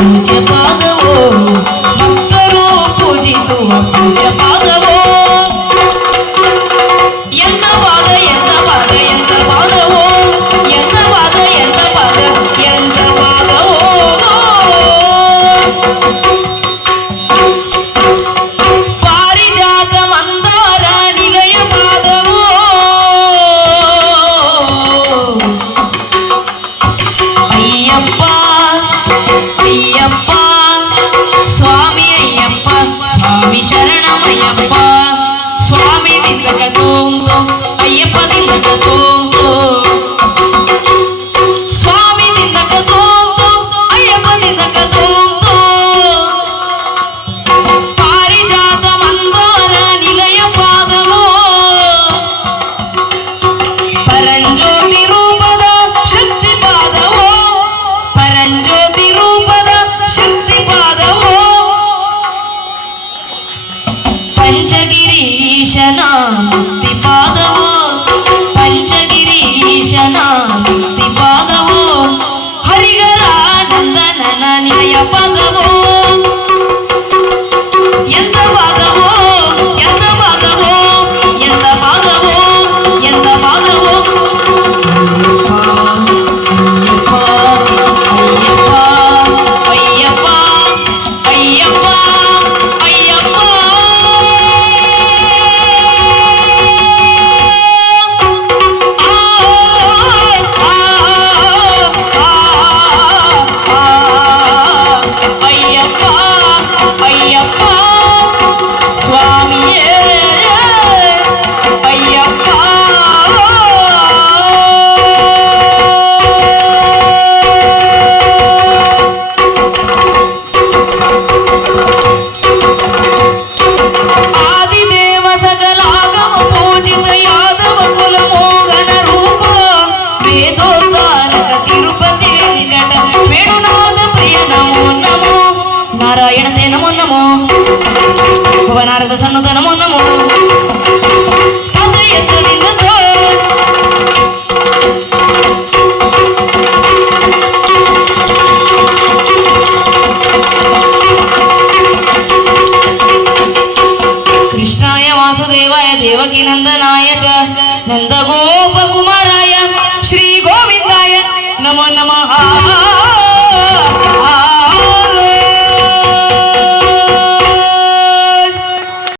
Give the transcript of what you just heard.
పూజ పాద Oh, ತಿರುಪತಿ ವೆಂಕಟ ವೇಣುನಾಥ ಪ್ರಿಯ. ನಮೋ ನಮೋ. ನಾರಾಯಣತೆ, ನಮೋ ನಮೋ. ಭುವನಾರದ ಸಣ್ಣದ ನಮೋ ನಮೋ. ಕೃಷ್ಣಾಯ ವಾಸುದೇವಾಯ ದೇವಕಿ ನಂದನಾಯ ಚ. ನಂದಗೋಪ ಕುಮಾರ নম নমঃ